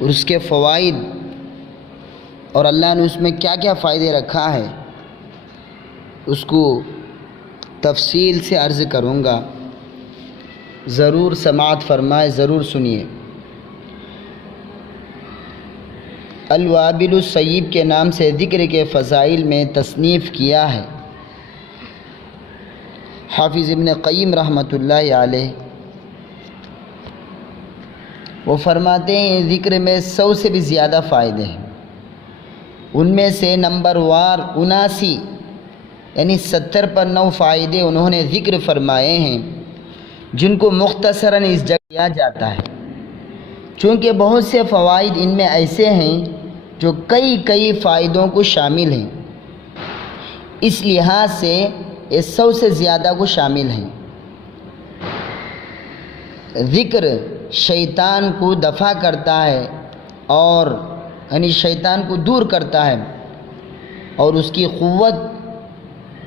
اور اس کے فوائد اور اللہ نے اس میں کیا کیا فائدے رکھا ہے اس کو تفصیل سے عرض کروں گا، ضرور سماعت فرمائے، ضرور سنیے۔ الوابل الصیب کے نام سے ذکر کے فضائل میں تصنیف کیا ہے حافظ ابن قیم رحمۃ اللہ علیہ۔ وہ فرماتے ہیں ذکر میں 100 سے بھی زیادہ فائدے ہیں، ان میں سے نمبر وار 79 یعنی 70 پر 9 فائدے انہوں نے ذکر فرمائے ہیں، جن کو مختصراً اس جگہ کیا جاتا ہے، چونکہ بہت سے فوائد ان میں ایسے ہیں جو کئی فائدوں کو شامل ہیں، اس لحاظ سے یہ 100 سے زیادہ کو شامل ہیں۔ ذکر شیطان کو دفع کرتا ہے اور یعنی شیطان کو دور کرتا ہے اور اس کی قوت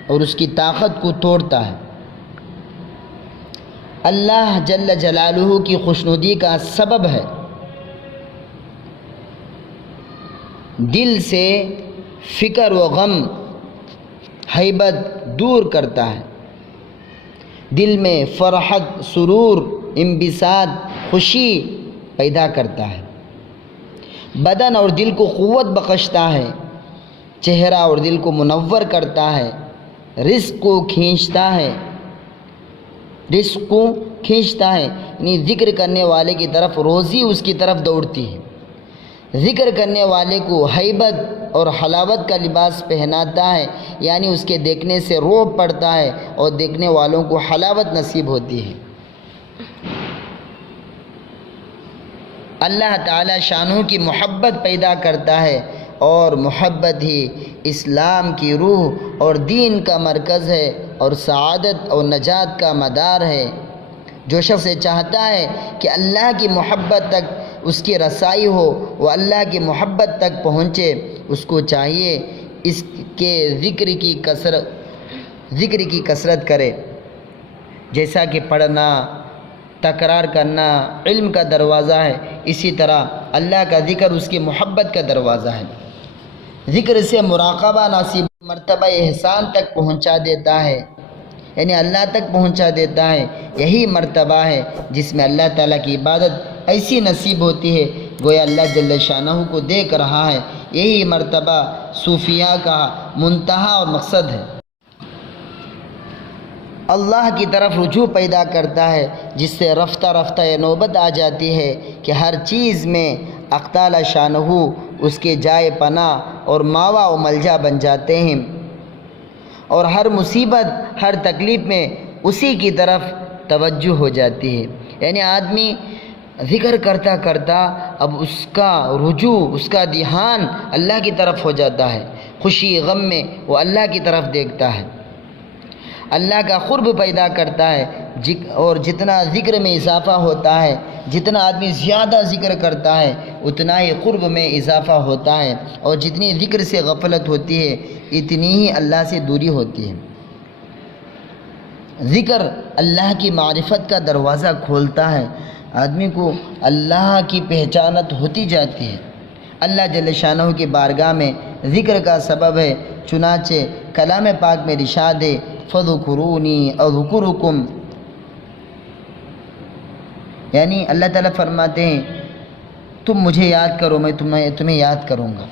اور اس کی طاقت کو توڑتا ہے۔ اللہ جل جلالہ کی خوشنودی کا سبب ہے، دل سے فکر و غم ہیبت دور کرتا ہے، دل میں فرحت، سرور، انبساط، خوشی پیدا کرتا ہے، بدن اور دل کو قوت بخشتا ہے، چہرہ اور دل کو منور کرتا ہے، رزق کو کھینچتا ہے یعنی ذکر کرنے والے کی طرف روزی اس کی طرف دوڑتی ہے، ذکر کرنے والے کو ہیبت اور حلاوت کا لباس پہناتا ہے، یعنی اس کے دیکھنے سے رعب پڑتا ہے اور دیکھنے والوں کو حلاوت نصیب ہوتی ہے۔ اللہ تعالی شانہ کی محبت پیدا کرتا ہے اور محبت ہی اسلام کی روح اور دین کا مرکز ہے اور سعادت اور نجات کا مدار ہے۔ جو شخص چاہتا ہے کہ اللہ کی محبت تک اس کی رسائی ہو، وہ اللہ کی محبت تک پہنچے، اس کو چاہیے اس کے ذکر کی کثرت کرے، جیسا کہ پڑھنا، تکرار کرنا علم کا دروازہ ہے، اسی طرح اللہ کا ذکر اس کی محبت کا دروازہ ہے۔ ذکر سے مراقبہ نصیب مرتبہ احسان تک پہنچا دیتا ہے، یعنی اللہ تک پہنچا دیتا ہے۔ یہی مرتبہ ہے جس میں اللہ تعالیٰ کی عبادت ایسی نصیب ہوتی ہے گویا اللہ جل شانہ کو دیکھ رہا ہے۔ یہی مرتبہ صوفیاء کا منتہا اور مقصد ہے۔ اللہ کی طرف رجوع پیدا کرتا ہے، جس سے رفتہ رفتہ یہ نوبت آ جاتی ہے کہ ہر چیز میں حق تعالی شانہ اس کے جائے پناہ اور ماوا و ملجا بن جاتے ہیں، اور ہر مصیبت، ہر تکلیف میں اسی کی طرف توجہ ہو جاتی ہے۔ یعنی آدمی ذکر کرتا کرتا اب اس کا رجوع، اس کا دھیان اللہ کی طرف ہو جاتا ہے، خوشی غم میں وہ اللہ کی طرف دیکھتا ہے، اللہ کا قرب پیدا کرتا ہے۔ اور جتنا ذکر میں اضافہ ہوتا ہے، جتنا آدمی زیادہ ذکر کرتا ہے، اتنا ہی قرب میں اضافہ ہوتا ہے، اور جتنی ذکر سے غفلت ہوتی ہے اتنی ہی اللہ سے دوری ہوتی ہے۔ ذکر اللہ کی معرفت کا دروازہ کھولتا ہے، آدمی کو اللہ کی پہچانت ہوتی جاتی ہے۔ اللہ جل شانہ کی بارگاہ میں ذکر کا سبب ہے، چنانچہ کلام پاک میں ارشاد ہے فَذْكُرُونِي أَذْكُرُكُمْ، یعنی اللہ تعالیٰ فرماتے ہیں تم مجھے یاد کرو، میں تمہیں یاد کروں گا۔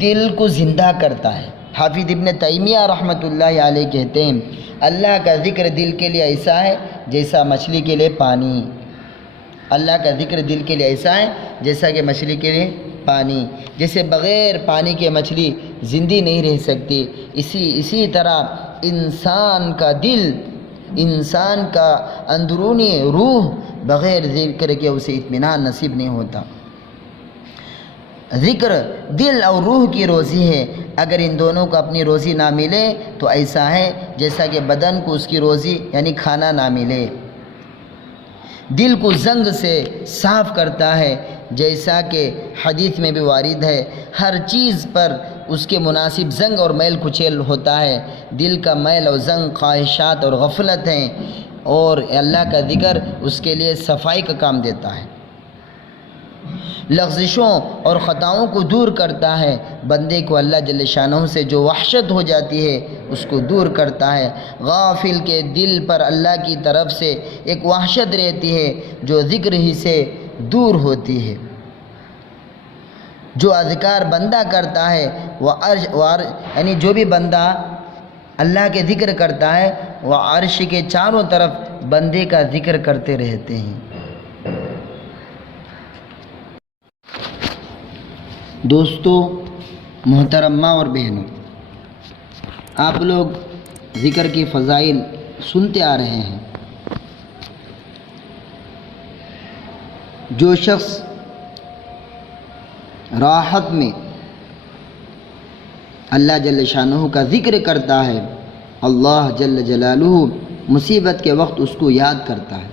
دل کو زندہ کرتا ہے۔ حافظ ابن تیمیہ رحمۃ اللہ علیہ کہتے ہیں اللہ کا ذکر دل کے لیے ایسا ہے جیسا مچھلی کے لیے پانی۔ اللہ کا ذکر دل کے لیے ایسا ہے جیسا کہ مچھلی کے لیے پانی، جیسے بغیر پانی کے مچھلی زندہ نہیں رہ سکتی، اسی طرح انسان کا دل، انسان کا اندرونی روح بغیر ذکر کے اسے اطمینان نصیب نہیں ہوتا۔ ذکر دل اور روح کی روزی ہے، اگر ان دونوں کو اپنی روزی نہ ملے تو ایسا ہے جیسا کہ بدن کو اس کی روزی یعنی کھانا نہ ملے۔ دل کو زنگ سے صاف کرتا ہے، جیسا کہ حدیث میں بھی وارد ہے ہر چیز پر اس کے مناسب زنگ اور میل کچیل ہوتا ہے۔ دل کا میل اور زنگ خواہشات اور غفلت ہیں، اور اللہ کا ذکر اس کے لیے صفائی کا کام دیتا ہے۔ لغزشوں اور خطاؤں کو دور کرتا ہے۔ بندے کو اللہ جل شانہ سے جو وحشت ہو جاتی ہے اس کو دور کرتا ہے۔ غافل کے دل پر اللہ کی طرف سے ایک وحشت رہتی ہے جو ذکر ہی سے دور ہوتی ہے۔ جو اذکار بندہ کرتا ہے یعنی جو بھی بندہ اللہ کے ذکر کرتا ہے وہ عرش کے چاروں طرف بندے کا ذکر کرتے رہتے ہیں۔ دوستو، محترم ماں اور بہنوں، آپ لوگ ذکر کی فضائل سنتے آ رہے ہیں۔ جو شخص راحت میں اللہ جل شانہ کا ذکر کرتا ہے، اللہ جل جلالہ مصیبت کے وقت اس کو یاد کرتا ہے۔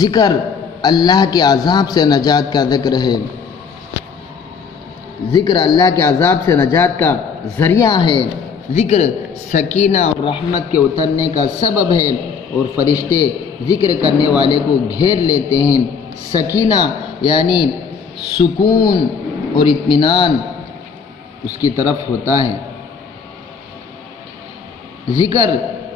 ذکر اللہ کے عذاب سے نجات کا ذکر ہے، ذکر اللہ کے عذاب سے نجات کا ذریعہ ہے، ذکر سکینہ اور رحمت کے اترنے کا سبب ہے، اور فرشتے ذکر کرنے والے کو گھیر لیتے ہیں۔ سکینہ یعنی سکون اور اطمینان اس کی طرف ہوتا ہے۔ ذکر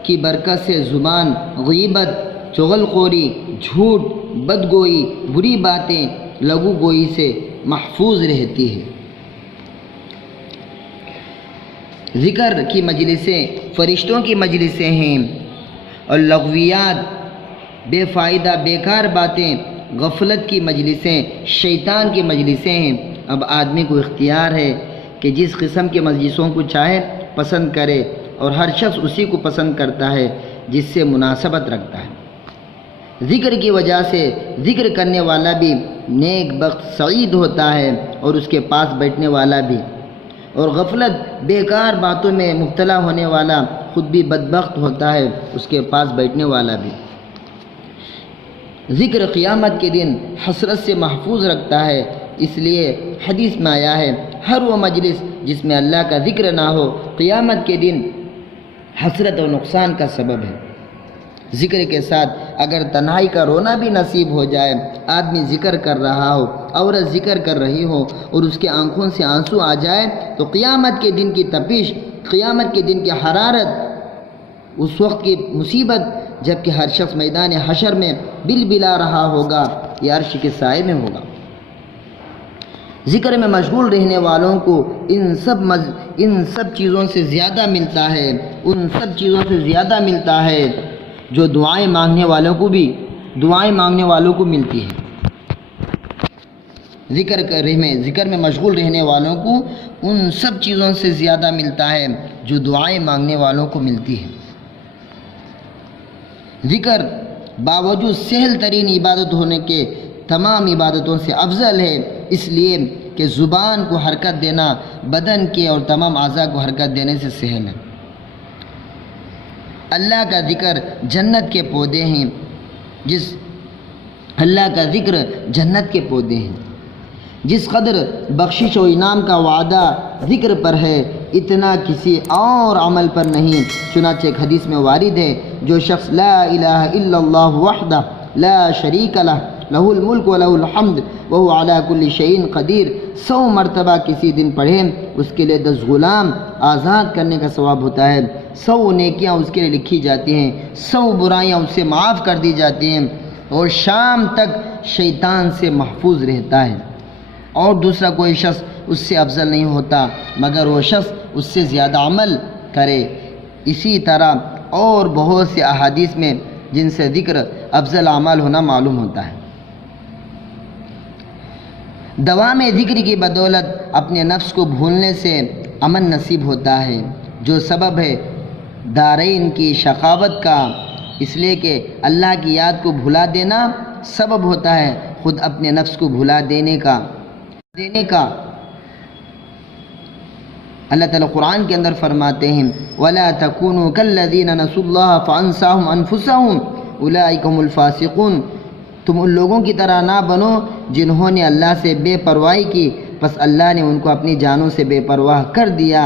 کی برکت سے زبان غیبت، چغل خوری، جھوٹ، بدگوئی، بری باتیں، لغو گوئی سے محفوظ رہتی ہے۔ ذکر کی مجلسیں فرشتوں کی مجلسیں ہیں، اور لغویات، بے فائدہ بیکار باتیں، غفلت کی مجلسیں شیطان کی مجلسیں ہیں۔ اب آدمی کو اختیار ہے کہ جس قسم کے مجلسوں کو چاہے پسند کرے، اور ہر شخص اسی کو پسند کرتا ہے جس سے مناسبت رکھتا ہے۔ ذکر کی وجہ سے ذکر کرنے والا بھی نیک بخت سعید ہوتا ہے، اور اس کے پاس بیٹھنے والا بھی، اور غفلت بیکار باتوں میں مبتلا ہونے والا خود بھی بدبخت ہوتا ہے، اس کے پاس بیٹھنے والا بھی۔ ذکر قیامت کے دن حسرت سے محفوظ رکھتا ہے، اس لیے حدیث میں آیا ہے ہر وہ مجلس جس میں اللہ کا ذکر نہ ہو قیامت کے دن حسرت اور نقصان کا سبب ہے۔ ذکر کے ساتھ اگر تنہائی کا رونا بھی نصیب ہو جائے، آدمی ذکر کر رہا ہو، عورت ذکر کر رہی ہو، اور اس کے آنکھوں سے آنسو آ جائے، تو قیامت کے دن کی تپش، قیامت کے دن کی حرارت، اس وقت کی مصیبت جب کہ ہر شخص میدان حشر میں بل بلا رہا ہوگا، یہ عرش کے سائے میں ہوگا۔ ذکر میں مشغول رہنے والوں کو ان سب چیزوں سے زیادہ ملتا ہے، ان سب چیزوں سے زیادہ ملتا ہے جو دعائیں مانگنے والوں کو ملتی ہے۔ ذکر میں مشغول رہنے والوں کو ان سب چیزوں سے زیادہ ملتا ہے جو دعائیں مانگنے والوں کو ملتی ہے۔ ذکر باوجود سہل ترین عبادت ہونے کے تمام عبادتوں سے افضل ہے، اس لیے کہ زبان کو حرکت دینا بدن کے اور تمام اعضاء کو حرکت دینے سے سہل ہے۔ اللہ کا ذکر جنت کے پودے ہیں، اللہ کا ذکر جنت کے پودے ہیں۔ جس قدر بخشش و انعام کا وعدہ ذکر پر ہے، اتنا کسی اور عمل پر نہیں۔ چنانچہ ایک حدیث میں وارد ہے، جو شخص لا الہ الا اللہ وحدہ لا شریک لہ لہ الملک و لہ الحمد وہو علی کل شیء قدیر 100 مرتبہ کسی دن پڑھے، اس کے لیے 10 غلام آزاد کرنے کا ثواب ہوتا ہے، 100 نیکیاں اس کے لیے لکھی جاتی ہیں، 100 برائیاں اس سے معاف کر دی جاتی ہیں، اور شام تک شیطان سے محفوظ رہتا ہے۔ اور دوسرا کوئی شخص اس سے افضل نہیں ہوتا مگر وہ شخص اس سے زیادہ عمل کرے۔ اسی طرح اور بہت سے احادیث میں جن سے ذکر افضل اعمال ہونا معلوم ہوتا ہے۔ دوام ذکر کی بدولت اپنے نفس کو بھولنے سے امن نصیب ہوتا ہے، جو سبب ہے دارین کی شقاوت کا، اس لیے کہ اللہ کی یاد کو بھلا دینا سبب ہوتا ہے خود اپنے نفس کو بھلا دینے کا۔ اللہ تعالیٰ قرآن کے اندر فرماتے ہیں وَلَا تَكُونُوا كَالَّذِينَ نَسُوا اللَّهَ فَأَنسَاهُمْ أَنفُسَهُمْ أُولَٰئِكَ هُمُ الْفَاسِقُونَ۔ تم ان لوگوں کی طرح نہ بنو جنہوں نے اللہ سے بے پرواہی کی، پس اللہ نے ان کو اپنی جانوں سے بے پرواہ کر دیا،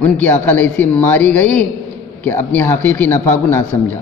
ان کی عقل ایسی ماری گئی کہ اپنی حقیقی نفع کو نہ سمجھا۔